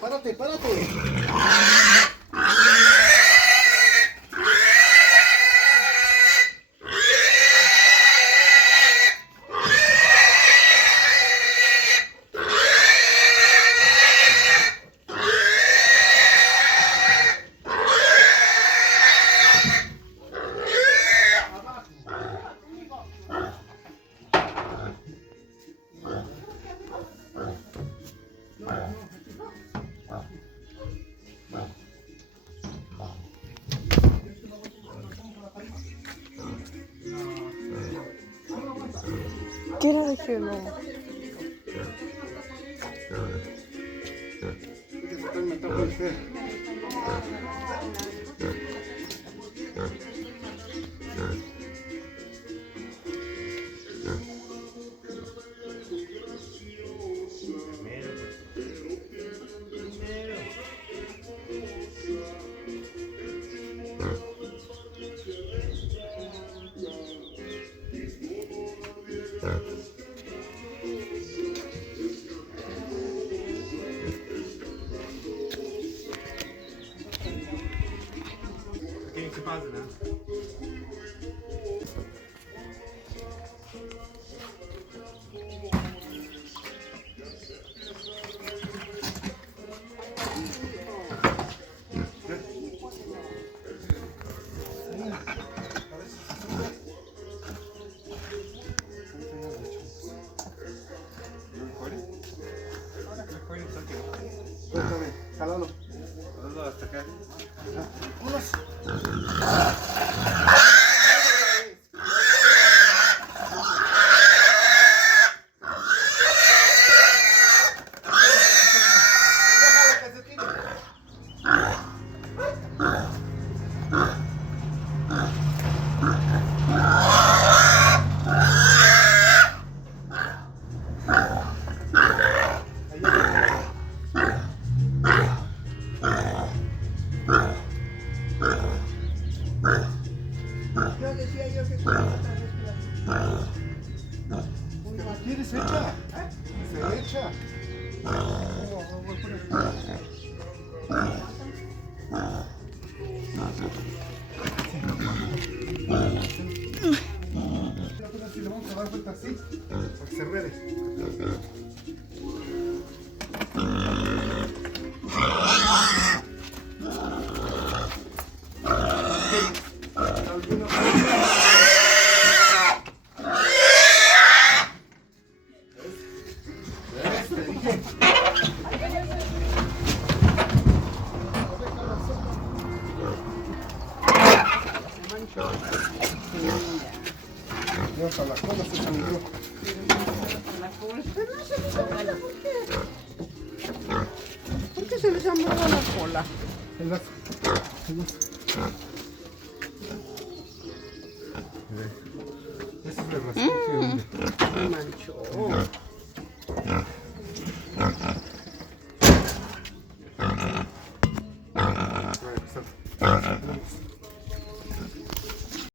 Párate, párate. ¿Qué era de cielo? ¿Qué pasa, no? Cuéntame, jálalo. Hasta acá. Yo decía yo que con otra respiración. ¿Qué quieres? Echa. Se echa. Si le vamos a dar vuelta así, para que se ruede. No, hasta la cola se sangró. Pero no se les amuela, ¿por qué? ¿Por qué se les amuela la cola? El brazo. El brazo. Ese es el rasponcillo. Se manchó.